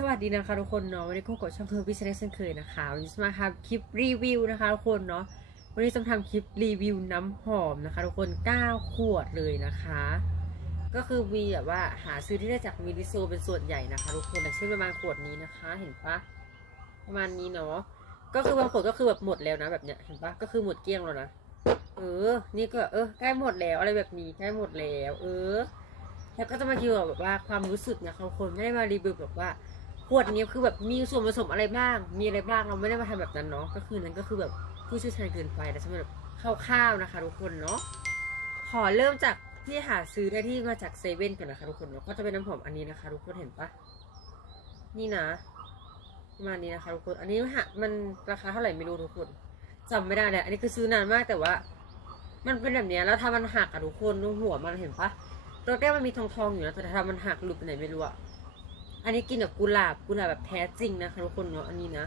สวัสดีนะคะทุกคนเนาะวันนี้ก็กดช่องเพิ่มพิเศษเช่นเคยนะคะวันนี้จะมาทำคลิปรีวิวนะคะทุกคนเนาะวันนี้จะมาทำคลิปรีวิวน้ำหอมนะคะทุกคน9ขวดเลยนะคะ ก็คือมีแบบว่าหาซื้อที่ได้จากมินิโซเป็นส่วนใหญ่นะคะทุกคนอย่างเช่นประมาณขวดนี้นะคะ เห็นปะประมาณนี้เนาะก็คือบางขวดก็คือแบบหมดแล้วนะแบบเนี้ยเห็นปะก็คือหมดเกลี้ยงแล้วนะเออ นี่ก็เออใกล้หมดแล้วอะไรแบบนี้ใกล้หมดแล้ว เออ แล้วก็จะมาคิวแบบว่าความรู้สึกนะทุกคนไม่ได้มารีวิวแบบว่า ขวดนี้คือแบบมีส่วนผสมอะไรบ้าง มีอะไรบ้างเราไม่ได้มาทำแบบนั้นเนาะก็คือนั้นก็คือแบบผู้เชี่ยวชาญเกินไปแต่ฉันแบบคร่าวๆนะคะทุกคนเนาะขอเริ่มจากที่หาซื้อได้ที่มาจากเซเว่นก่อนนะคะทุกคนเนาะก็จะเป็นน้ำหอมอันนี้นะคะ ทุกคนเห็นปะนี่นะประมาณนี้นะคะทุกคน อันนี้หามันราคาเท่าไหร่ไม่รู้ทุกคนจำไม่ได้เลยอันนี้คือซื้อนานมากแต่ว่า มันเป็นแบบนี้แล้วถ้ามันหักอะทุกคนหัวมันเห็นปะตัวแก้วมันมีทองทองๆอยู่นะแต่ถ้ามันหักหลุดไปไหนไม่รู้อะ อันนี้กินกับกุหลาบกุหลาบแบบแท้จริงนะคะทุกคนเนาะอันนี้นะ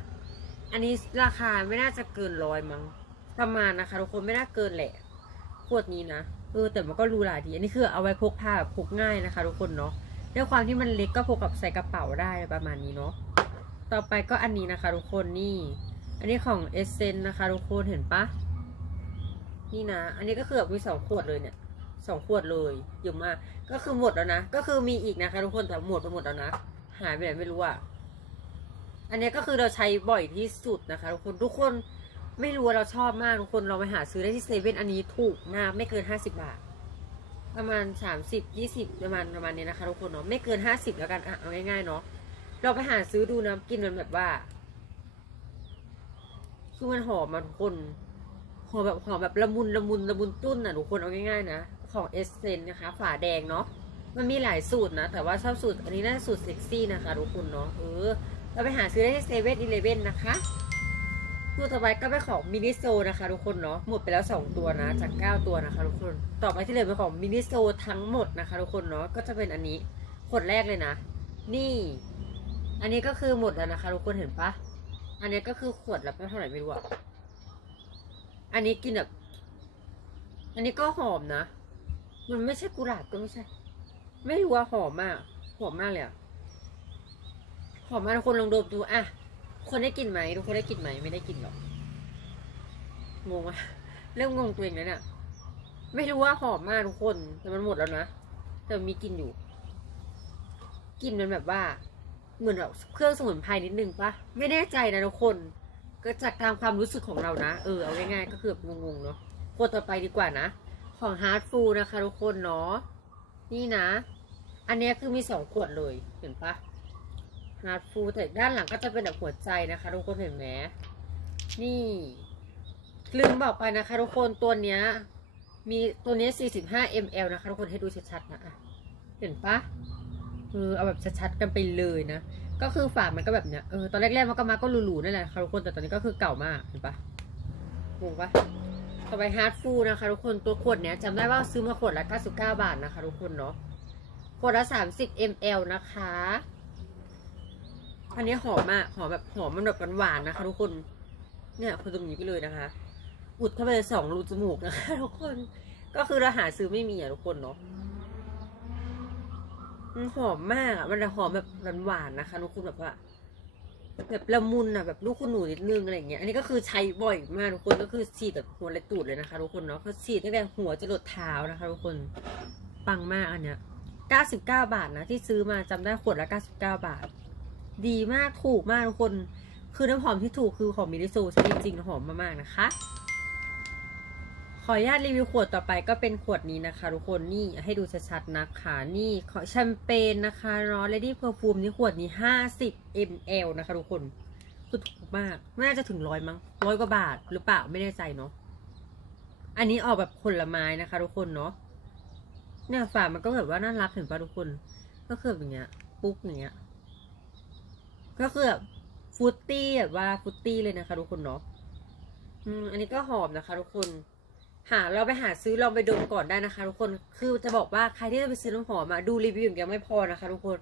อันนี้ราคาไม่น่าจะเกินร้อยมั้งประมาณนะคะทุกคนไม่น่าเกินแหละขวดนี้นะเออแต่มันก็รูหลาดี อันนี้คือเอาไว้พกพาแบบพกง่ายนะคะ ทุกคนเนาะด้วยความที่มันเล็กก็พกกับใส่กระเป๋าได้ประมาณนี้เนาะต่อไปก็อันนี้นะคะ ทุกคนนี่ อันนี้ของเอเซนนะคะ ทุกคนเห็นปะนี่นะ อันนี้ก็คือแบบมีสองขวดเลยเนี่ยสองขวดเลยเยอะมากก็คือหมดแล้วนะ ก็คือมีอีกนะคะ ทุกคนแต่หมดไปหมดแล้วนะ หายไปไหนไม่รู้อะ อันนี้ก็คือเราใช้บ่อยที่สุดนะคะทุกคนทุกคนไม่รู้ว่าเราชอบมากทุกคนเราไปหาซื้อได้ที่เซเว่นอันนี้ถูกมากไม่เกินห้าสิบาท ประมาณสามสิบยี่สิบประมาณประมาณนี้นะคะทุกคนเนาะไม่เกินห้าสิบแล้วกันอะเอาง่ายๆเนาะเราไปหาซื้อดูนะกินมันแบบว่าคือมันหอมมาทุกคนหอมแบบหอมแบบละมุนละมุนละมุนตุ้นอะทุกคนเอาง่ายๆนะ ของเอสเซนนะคะ ฝาแดงเนาะ มันมีหลายสูตรนะ แต่ว่าชอบสูตร อันนี้น่าสูตรเซ็กซี่นะคะทุกคนเนาะ เออ เราไปหาซื้อได้ที่เซเว่นอีเลเว่นนะคะตัวต่อไปก็เป็นของมินิโซนะคะทุกคนเนาะ หมดไปแล้วสองตัวนะ จากเก้าตัวนะคะทุกคน ต่อไปที่เหลือเป็นของมินิโซทั้งหมดนะคะทุกคนเนาะ ก็จะเป็นอันนี้ ขวดแรกเลยนะ นี่ อันนี้ก็คือหมดแล้วนะคะทุกคนเห็นปะ อันนี้ก็คือขวดละเท่าไหร่ไม่รู้อะอันนี้กินแบบ อันนี้ก็หอมนะ มันไม่ใช่กุหลาบก็ไม่ใช่ ไม่รู้ว่าหอมมากหอมมากเลยอะหอมมากทุกคนลองดมดูอะคนได้กลิ่นไหมทุกคนได้กลิ่นไหมไม่ได้กลิ่นหรอกงงอะเริ่มงงตัวเองแล้วเนี่ยไม่รู้ว่าหอมมากทุกคนแต่มันหมดแล้วนะแต่มีกลิ่นอยู่กลิ่นมันแบบว่า เหมือนแบบเครื่องสมุนไพรนิดนึงปะไม่แน่ใจนะทุกคนก็จากตามความรู้สึกของเรานะ เออเอาง่ายๆก็คือบงงๆเนาะคนต่อไปดีกว่านะ ของฮาร์ดฟูนะคะทุกคนเนาะ นี่นะ อันนี้คือมีสองขวดเลย เห็นปะฮาร์ดฟูแต่ด้านหลังก็จะเป็นแบบหัวใจนะคะ ทุกคนเห็นไหมนี่ลืมบอกไปนะคะ ทุกคนตัวเนี้ย มีตัวนี้ 45 ml นะคะ ทุกคนให้ดูชัดๆนะเห็นปะเออเอาแบบชัดๆกันไปเลยนะ ก็คือฝามันก็แบบเนี้ยเออตอนแรกๆมันก็มาก็หรูๆนั่นแหละค่ะทุกคนแต่ตอนนี้ก็คือเก่ามากเห็นปะงงปะ ต่อไปฮาร์ดฟูนะคะทุกคนตัวขวดเนี้ยจำได้ว่าซื้อมาขวดละ 99 บาทนะคะทุกคนเนาะขวดละ 30 ml นะคะ อันนี้หอมมากหอมแบบหอมมันแบบหวานๆนะคะ ทุกคน เนี่ยพอตรงนี้ไปเลยนะคะ อุดเข้าไปเลยสองรูจมูกนะคะ ทุกคนก็คือเราหาซื้อไม่มีอะทุกคนเนาะมันหอมมากอะมันจะหอมแบบหวานๆนะคะทุกคนแบบว่า แบบละมุนอะแบบลูกคุณหนูนิดนึงอะไรเงี้ย อันนี้ก็คือใช้บ่อยมากทุกคนก็คือฉีดแบบหัวและตูดเลยนะคะทุกคนเนาะเขาฉีดตั้งแต่หัวจรดเท้านะคะทุกคนปังมากอันเนี้ย99 บาทนะที่ซื้อมาจำได้ขวดละ 99 บาท ดีมากถูกมากทุกคน คือน้ำหอมที่ถูกคือของมิริโซใช้จริงๆหอมมากๆนะคะ ขออนุญาตรีวิวขวดต่อไปก็เป็นขวดนี้นะคะ ทุกคนนี่ให้ดูชัดๆนะคะนี่ขอแชมเปญนะคะเนาะ Lady Perfume นี่ขวดนี้ 50 ml นะคะทุกคนคือถูกมากไม่น่าจะถึงร้อยมั้งร้อยกว่าบาทหรือเปล่าไม่แน่ใจเนาะอันนี้ออกแบบผลไม้นะคะ ทุกคนเนาะเนี่ยฝามันก็แบบว่าน่ารักเห็นปะทุกคน ก็คือแบบอย่างเงี้ย ปุ๊กอย่างเงี้ยก็คือแบบฟรุตตี้แบบว่าฟรุตตี้เลยนะคะ ทุกคนเนาะอืมอันนี้ก็หอมนะคะ ทุกคน หาเราไปหาซื้อลองไปดมก่อนได้นะคะ ทุกคนคือจะบอกว่าใครที่จะไปซื้อน้ำหอมมาดูรีวิวอย่างเดียวไม่พอนะคะ ทุกคน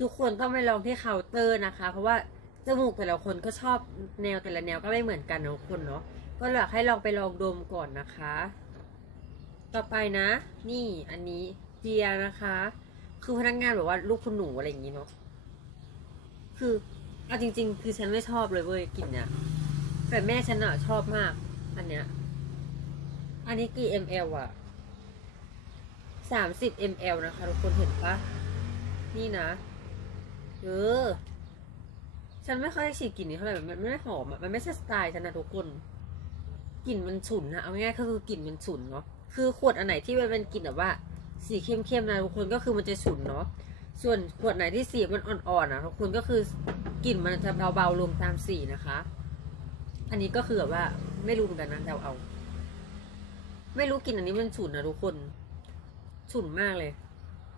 ทุกคนต้องไปลองที่เคาน์เตอร์นะคะ เพราะว่าจมูกแต่ละคนก็ชอบแนวแต่ละแนวก็ไม่เหมือนกันทุกคนเนาะก็อยากให้ลองไปลองดมก่อนนะคะ ต่อไปนะ นี่อันนี้เจียนะคะ คือพนักงานแบบว่าลูกคุณหนูอะไรอย่างนี้เนาะคือเอาจริง ๆ คือฉันไม่ชอบเลยเว้ยกลิ่นเนี้ยแต่แม่ฉันอะชอบมาก อันเนี้ย อันนี้กี่ ml อะสามสิบ ml นะคะทุกคนเห็นปะนี่นะเออฉันไม่ค่อยฉีดกลิ่นนี้เท่าไหร่มันไม่หอมอะมันไม่ใช่สไตล์ฉันนะทุกคนกลิ่นมันฉุนนะเอาง่ายๆก็คือกลิ่นมันฉุนเนาะคือขวดอันไหนที่มันเป็นกลิ่นแบบว่า สีเข้มๆนะทุกคนก็คือมันจะฉุนเนาะส่วนขวดไหนที่สีมันอ่อนๆนะทุกคนก็คือกลิ่นมันจะเบาๆลงตามสีนะคะ อันนี้ก็คือแบบว่าไม่รู้เหมือนกันนะเดาเอา ไม่รู้กลิ่นอันนี้มันฉุนนะทุกคน ฉุนมากเลย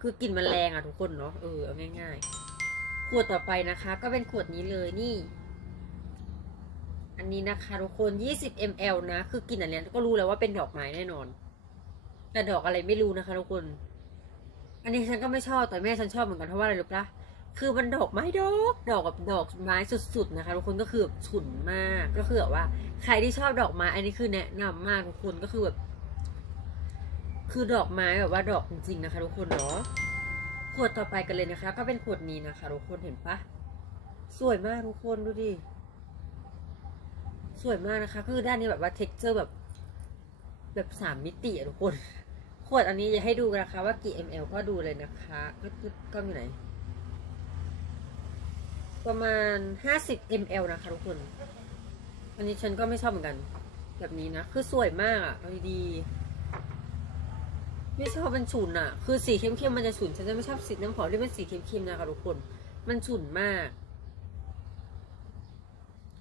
คือกลิ่นมันแรงอะทุกคนเนาะเออเอาง่ายๆ ขวดต่อไปนะคะ ก็เป็นขวดนี้เลยนี่ อันนี้นะคะทุกคน 20 ml นะ คือกลิ่นอันนี้ก็รู้แล้วว่าเป็นดอกไม้แน่นอน แต่ดอกอะไรไม่รู้นะคะทุกคน อันนี้ฉันก็ไม่ชอบแต่แม่ฉันชอบเหมือนกันเพราะว่าอะไรรู้ปะคือมันดอกไม้ดอกดอกแบบดอกไม้สุดๆนะคะทุกคนก็คือแบบฉุนมากก็คือแบบว่า ใครที่ชอบดอกไม้อันนี้คือแนะนำมากทุกคนก็คือแบบ คือดอกไม้แบบว่าดอกจริงๆนะคะทุกคนเนาะขวดต่อไปกันเลยนะคะ ก็เป็นขวดนี้นะคะทุกคนเห็นปะสวยมากทุกคนดูดิสวยมากนะคะ คือด้านนี้แบบว่าเท็กเจอร์แบบ แบบสามมิติอะทุกคน ขวดอันนี้จะให้ดูกันนะคะ ว่ากี่ ml ก็ดูเลยนะคะก็ก็ก็อยู่ไหน ประมาณห้าสิบ ml นะคะทุกคน อันนี้ฉันก็ไม่ชอบเหมือนกัน แบบนี้นะ คือสวยมากอะเอาดีๆ ไม่ชอบมันฉุนอะคือสีเข้มๆมันจะฉุนฉันจะไม่ชอบสีน้ำหอมที่เป็นสีเข้มๆนะคะทุกคน มันฉุนมาก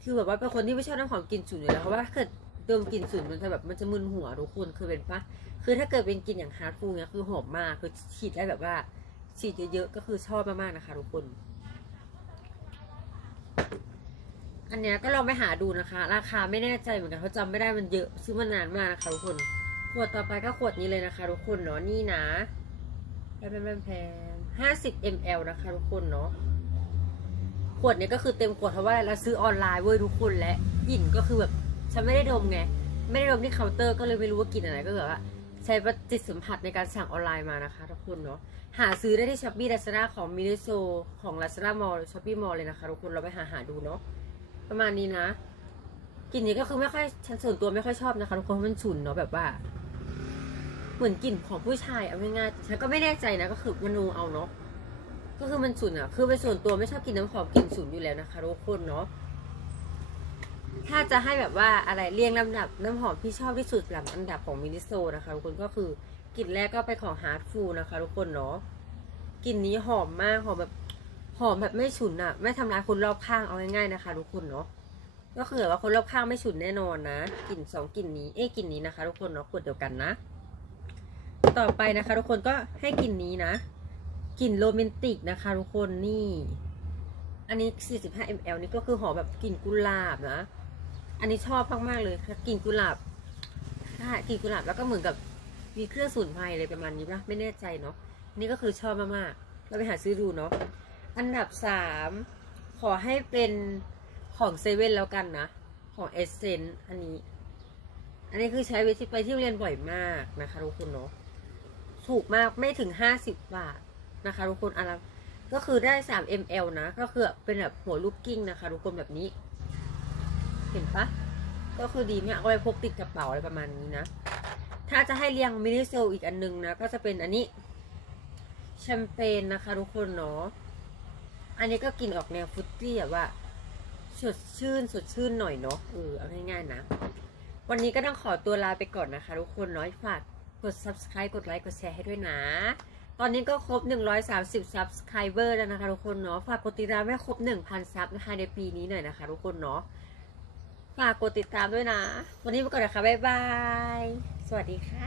คือแบบว่าเป็นคนที่ไม่ชอบน้ำหอมกลิ่นฉุนอยู่แล้วเพราะว่าถ้าเกิดดมกลิ่นฉุนมันจะแบบมันจะมึนหัวทุกคนคือเป็นปะคือถ้าเกิดเป็นกลิ่นอย่างฮาร์ดฟูเนี่ยคือหอมมากคือฉีดได้แบบว่า ฉีดเยอะๆก็คือชอบมากๆนะคะทุกคน อันเนี้ยก็ลองไปหาดูนะคะ ราคาไม่แน่ใจเหมือนกันเพราะจำไม่ได้มันเยอะซื้อมานานมากนะคะทุกคน ขวดต่อไปก็ขวดนี้เลยนะคะทุกคนเนาะนี่นะแพงแพงห้าสิบ ml นะคะทุกคนเนาะขวดนี้ก็คือเต็มขวดเพราะว่าอะไรเราซื้อออนไลน์เว้ยทุกคนและกลิ่นก็คือแบบฉันไม่ได้ดมไงไม่ได้ดมที่เคาน์เตอร์ก็เลยไม่รู้ว่ากลิ่นอะไรก็แบบว่าใช้ประจิตสัมผัสในการสั่งออนไลน์มานะคะทุกคนเนาะหาซื้อได้ที่ช้อปปี้ลาซาด้าของมินิโซของลาซาด้ามอลช้อปปี้มอลเลยนะคะทุกคนเราไปหาหาดูเนาะประมาณนี้นะกลิ่นนี้ก็คือไม่ค่อยฉันส่วนตัวไม่ค่อยชอบนะคะทุกคนมันฉุนเนาะแบบว่า เหมือนกลิ่นของผู้ชายเอาง่ายๆฉันก็ไม่แน่ใจนะก็คือมโนเอาเนาะก็คือมันฉุนอะคือเป็นส่วนตัวไม่ชอบกินน้ำหอมกลิ่นฉุนอยู่แล้วนะคะทุกคนเนาะถ้าจะให้แบบว่าอะไรเรียงลำดับน้ำหอมที่ชอบที่สุดลำอันดับของมินิโซนะคะทุกคนก็คือกลิ่นแรกก็ไปนของฮาร์ดฟูนะคะทุกคนเนาะกลิ่นนี้หอมมากหอมแบบหอมแบบไม่ฉุนอะไม่ทำร้ายคนรอบข้างเอาง่ายๆนะคะทุกคนเนาะก็คือแบบว่าคนรอบข้างไม่ฉุนแน่นอนนะกลิ่นสองกลิ่นนี้เอ้กลิ่นนี้นะคะทุกคนเนาะขวดเดียวกันนะ ต่อไปนะคะ ทุกคนก็ให้กลิ่นนี้นะกลิ่นโรแมนติกนะคะ ทุกคนนี่ อันนี้ 45 ml นี่ก็คือหอมแบบกลิ่นกุหลาบนะ อันนี้ชอบมากๆเลยกลิ่นกุหลาบใช่กลิ่นกุหลาบแล้วก็เหมือนกับมีเครื่องสูนไพรอะไรประมาณนี้ปะไม่แน่ใจเนาะนี่ก็คือชอบมากๆเราไปหาซื้อดูเนาะอันดับสามขอให้เป็นของเซเว่นแล้วกันนะ ของเอเซนอันนี้ อันนี้คือใช้ไปที่ไปที่โรงเรียนบ่อยมากนะคะทุกคนเนาะ ถูกมากไม่ถึงห้าสิบบาทนะคะ ทุกคนอันละก็คือได้3 ml นะ ก็คือเป็นแบบหัวลูกกิ้งนะคะ ทุกคนแบบนี้ เห็นปะก็คือดีมากเอาไปพกติดกระเป๋าอะไรประมาณนี้นะ ถ้าจะให้เรียงมินิโซลอีกอันนึงนะ ก็จะเป็นอันนี้แชมเปญนะคะ ทุกคนเนาะอันนี้ก็กินออกแนวฟุตตี้แบบว่าสดชื่นสดชื่นหน่อยเนาะเออเอาง่ายๆนะ วันนี้ก็ต้องขอตัวลาไปก่อนนะคะ ทุกคนเนาะฝาก กด subscribe กดไลค์กดแชร์ให้ด้วยนะ ตอนนี้ก็ครบ 130 subscriber แล้วนะคะทุกคนเนาะฝากกดติดตามให้ครบ 1,000 ซับนะคะในปีนี้หน่อยนะคะทุกคนเนาะฝากกดติดตามด้วยนะ วันนี้ไปก่อนนะคะบ๊ายบาย สวัสดีค่ะ